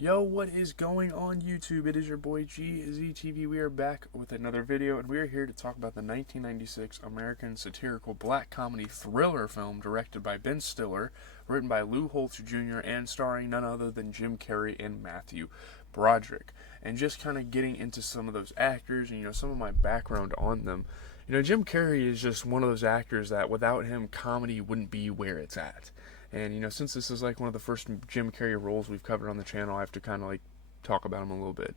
Yo, what is going on YouTube? It is your boy GZTV. We are back with another video, and we are here to talk about the 1996 American satirical black comedy thriller film directed by Ben Stiller, written by Lou Holtz Jr., and starring none other than Jim Carrey and Matthew Broderick. And just kind of getting into some of those actors and, some of my background on them. Jim Carrey is just one of those actors that without him, comedy wouldn't be where it's at. And, since this is like one of the first Jim Carrey roles we've covered on the channel, I have to kind of like talk about him a little bit.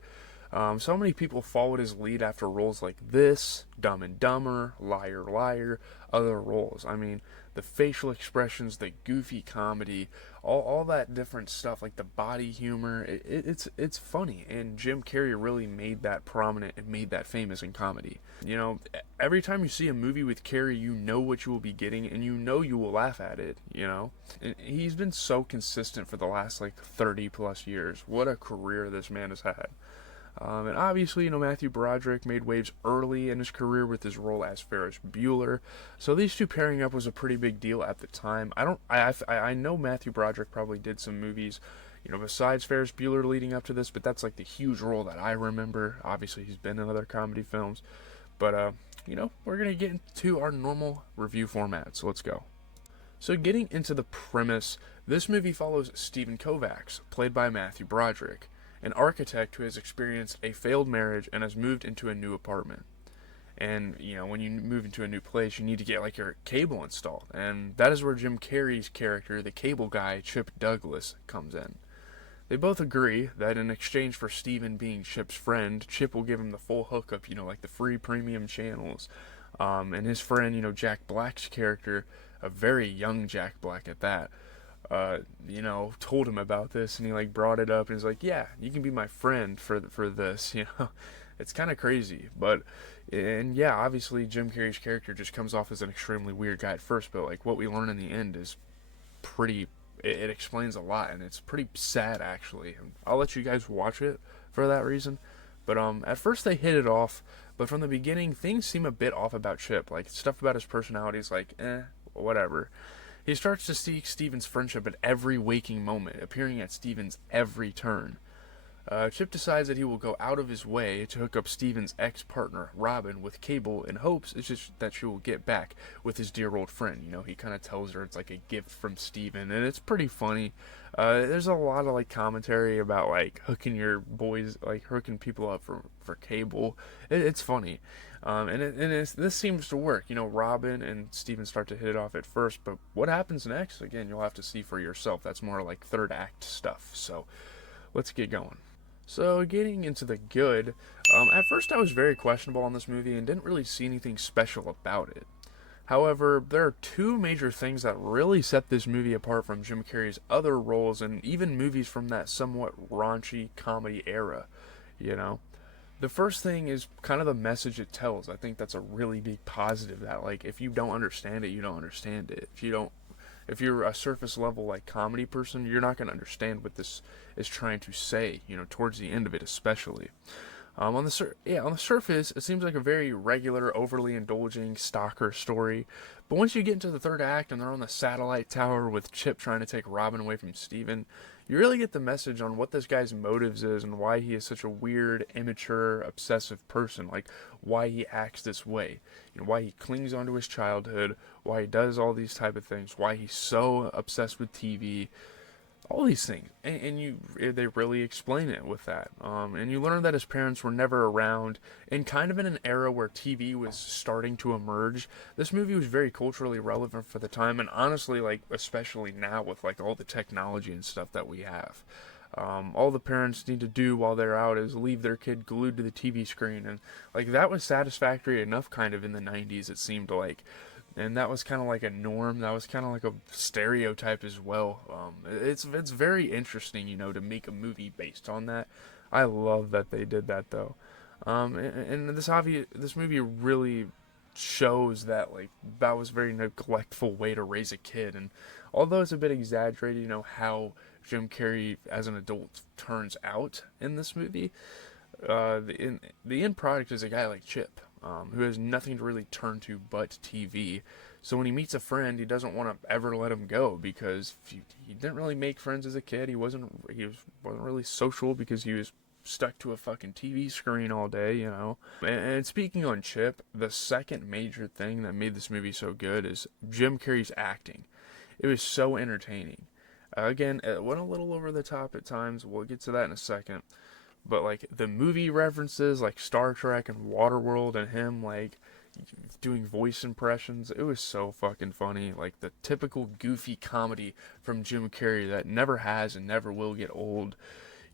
So many people followed his lead after roles like this, Dumb and Dumber, Liar Liar, other roles. I mean, the facial expressions, the goofy comedy, all that different stuff, like the body humor, it's funny. And Jim Carrey really made that prominent and made that famous in comedy. Every time you see a movie with Carrey, you know what you will be getting, and you know you will laugh at it, And he's been so consistent for the last, 30 plus years. What a career this man has had. And obviously, Matthew Broderick made waves early in his career with his role as Ferris Bueller. So these two pairing up was a pretty big deal at the time. I know Matthew Broderick probably did some movies, besides Ferris Bueller leading up to this, but that's like the huge role that I remember. Obviously, he's been in other comedy films. But, we're going to get into our normal review format, so let's go. So getting into the premise, this movie follows Steven Kovacs, played by Matthew Broderick, an architect who has experienced a failed marriage and has moved into a new apartment. And, when you move into a new place, you need to get, your cable installed. And that is where Jim Carrey's character, the cable guy, Chip Douglas, comes in. They both agree that in exchange for Steven being Chip's friend, Chip will give him the full hookup, like the free premium channels. And his friend, Jack Black's character, a very young Jack Black at that, told him about this, and he brought it up, and he's like, yeah, you can be my friend for this, It's kind of crazy, and yeah, obviously Jim Carrey's character just comes off as an extremely weird guy at first, but what we learn in the end is it explains a lot, and it's pretty sad actually. I'll let you guys watch it for that reason. But at first they hit it off, but from the beginning things seem a bit off about Chip. Stuff about his personality is whatever. He starts to seek Steven's friendship at every waking moment, appearing at Steven's every turn. Chip decides that he will go out of his way to hook up Steven's ex-partner, Robin, with cable in hopes it's just that she will get back with his dear old friend. He kind of tells her it's like a gift from Steven, and it's pretty funny. There's a lot of commentary about hooking your boys, hooking people up for cable. It's funny. This seems to work. Robin and Steven start to hit it off at first, but what happens next, again, you'll have to see for yourself. That's more third act stuff. So let's get going. So getting into the good, at first I was very questionable on this movie and didn't really see anything special about it. However, there are two major things that really set this movie apart from Jim Carrey's other roles and even movies from that somewhat raunchy comedy era, The first thing is kind of the message it tells. I think that's a really big positive, that if you don't understand it, you don't understand it. If you're a surface level comedy person, you're not going to understand what this is trying to say, towards the end of it especially. On the surface, it seems like a very regular, overly indulging stalker story. But once you get into the third act and they're on the satellite tower with Chip trying to take Robin away from Steven, you really get the message on what this guy's motives is and why he is such a weird, immature, obsessive person. Why he acts this way. Why he clings onto his childhood, why he does all these type of things, why he's so obsessed with TV. All these things, and they really explain it with that. And you learn that his parents were never around, and kind of in an era where TV was starting to emerge. This movie was very culturally relevant for the time, and honestly, especially now with all the technology and stuff that we have. All the parents need to do while they're out is leave their kid glued to the TV screen, and that was satisfactory enough kind of in the 90s, it seemed like. And that was kind of a norm. That was kind of a stereotype as well. It's very interesting, to make a movie based on that. I love that they did that though. And this movie really shows that that was a very neglectful way to raise a kid. And although it's a bit exaggerated, how Jim Carrey as an adult turns out in this movie, the end product is a guy like Chip. who has nothing to really turn to but TV. So when he meets a friend, he doesn't want to ever let him go because he didn't really make friends as a kid. He wasn't really social because he was stuck to a fucking TV screen all day, you know. And speaking on Chip, the second major thing that made this movie so good is Jim Carrey's acting. It was so entertaining. Again, it went a little over the top at times. We'll get to that in a second. But, like, the movie references, like Star Trek and Waterworld, and him, like, doing voice impressions, it was so fucking funny. Like, the typical goofy comedy from Jim Carrey that never has and never will get old.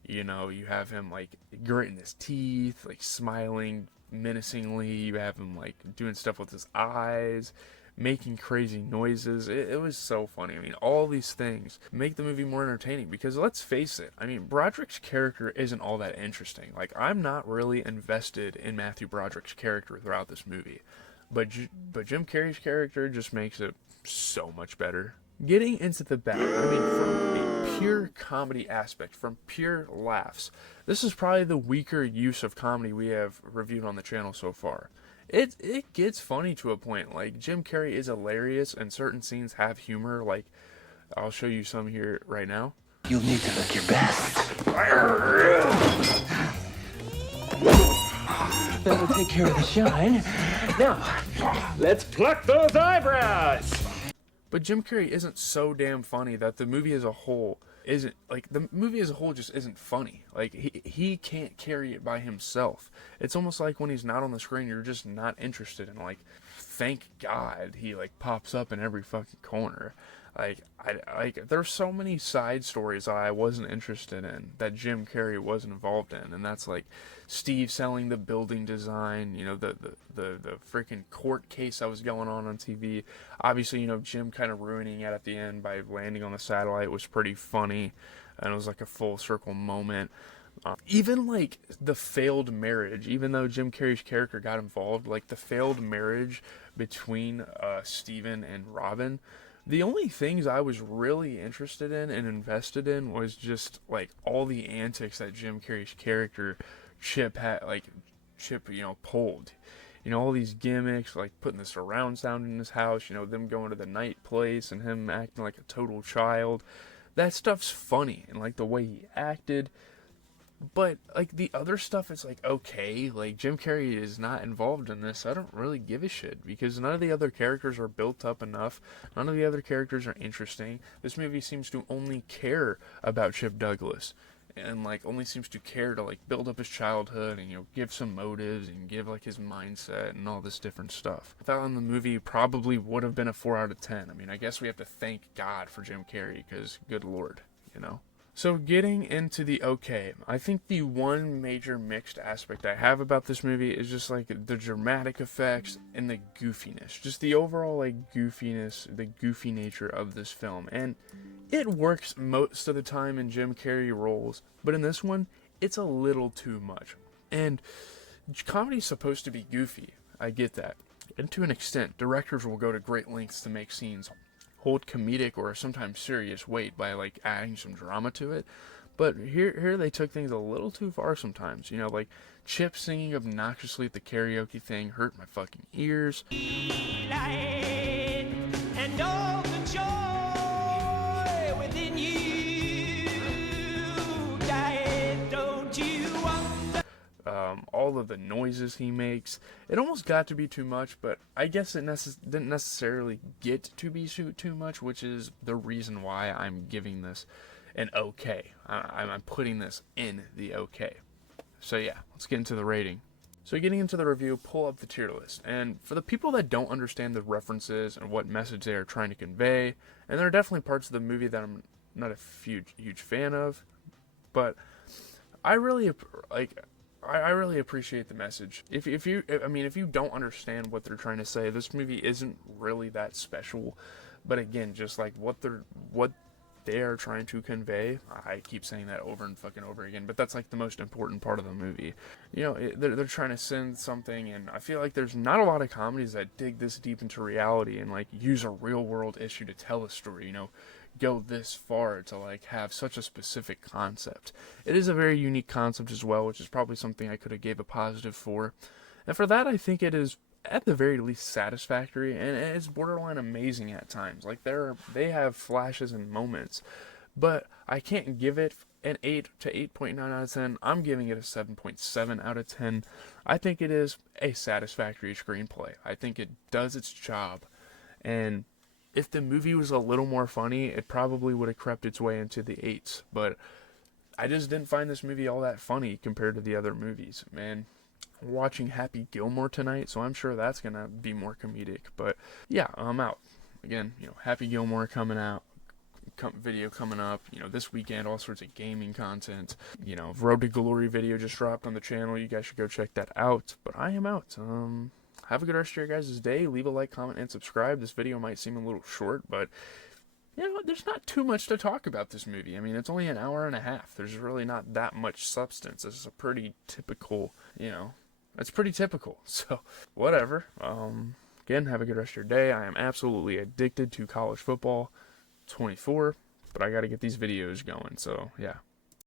You know, you have him, like, gritting his teeth, like, smiling menacingly. You have him, like, doing stuff with his eyes, making crazy noises. It was so funny. I mean, all these things make the movie more entertaining because, let's face it, I mean, Broderick's character isn't all that interesting. Like, I'm not really invested in Matthew Broderick's character throughout this movie. But Jim Carrey's character just makes it so much better. Getting into the back, I mean, from a pure comedy aspect, from pure laughs, this is probably the weaker use of comedy we have reviewed on the channel so far. It gets funny to a point. Like, Jim Carrey is hilarious, and certain scenes have humor. Like, I'll show you some here right now. You'll need to look your best. That'll take care of the shine. Now, let's pluck those eyebrows. But Jim Carrey isn't so damn funny that the movie as a whole isn't, like, the movie as a whole just isn't funny. Like, he can't carry it by himself. It's almost like when he's not on the screen, you're just not interested in, like, thank God he, like, pops up in every fucking corner. Like, there's so many side stories I wasn't interested in that Jim Carrey was involved in, and that's like Steve selling the building design, you know, the freaking court case that was going on TV. Obviously, you know, Jim kind of ruining it at the end by landing on the satellite was pretty funny, and it was like a full circle moment. Even like the failed marriage, even though Jim Carrey's character got involved, like the failed marriage between Steven and Robin. The only things I was really interested in and invested in was just, like, all the antics that Jim Carrey's character, Chip, you know, pulled. You know, all these gimmicks, like putting the surround sound in his house, you know, them going to the night place and him acting like a total child. That stuff's funny, and, like, the way he acted. But, like, the other stuff is, like, okay. Like, Jim Carrey is not involved in this. I don't really give a shit because none of the other characters are built up enough. None of the other characters are interesting. This movie seems to only care about Chip Douglas and, like, only seems to care to, like, build up his childhood and, you know, give some motives and give, like, his mindset and all this different stuff. I thought the movie probably would have been a 4 out of 10. I mean, I guess we have to thank God for Jim Carrey because, good Lord, you know? So getting into the okay, I think the one major mixed aspect I have about this movie is just like the dramatic effects and the goofiness. Just the overall like goofiness, the goofy nature of this film. And it works most of the time in Jim Carrey roles, but in this one, it's a little too much. And comedy's supposed to be goofy. I get that. And to an extent, directors will go to great lengths to make scenes hold comedic or sometimes serious weight by like adding some drama to it. But here they took things a little too far sometimes. You know, like Chip singing obnoxiously at the karaoke thing hurt my fucking ears. And all the joy within you died, don't you all of the noises he makes, it almost got to be too much, but I guess it didn't necessarily get to be too much, which is the reason why I'm giving this an okay. I'm putting this in the okay. So yeah, let's get into the rating. So getting into the review, pull up the tier list. And for the people that don't understand the references and what message they are trying to convey, and there are definitely parts of the movie that I'm not a huge fan of, but I really appreciate the message. If you don't understand what they're trying to say, this movie isn't really that special. But again, just like what they are trying to convey, I keep saying that over and fucking over again, but that's like the most important part of the movie. You know, they're trying to send something, and I feel like there's not a lot of comedies that dig this deep into reality and like use a real world issue to tell a story, you know, go this far to like have such a specific concept. It is a very unique concept as well, which is probably something I could have gave a positive for. And for that, I think it is at the very least satisfactory, and it's borderline amazing at times. Like they have flashes and moments, but I can't give it an 8 to 8.9 out of 10. I'm giving it a 7.7 out of 10. I think it is a satisfactory screenplay. I think it does its job, and if the movie was a little more funny, it probably would have crept its way into the 8s, but I just didn't find this movie all that funny compared to the other movies, man. I'm watching Happy Gilmore tonight, so I'm sure that's gonna be more comedic. But yeah, I'm out. Again, Happy Gilmore coming out, video coming up. This weekend, all sorts of gaming content. Road to Glory video just dropped on the channel. You guys should go check that out. But I am out. Have a good rest of your guys' day. Leave a like, comment, and subscribe. This video might seem a little short, but there's not too much to talk about this movie. I mean, it's only an hour and a half. There's really not that much substance. This is a pretty typical, it's pretty typical. So, whatever. Again, have a good rest of your day. I am absolutely addicted to college football. 24, but I got to get these videos going. So, yeah.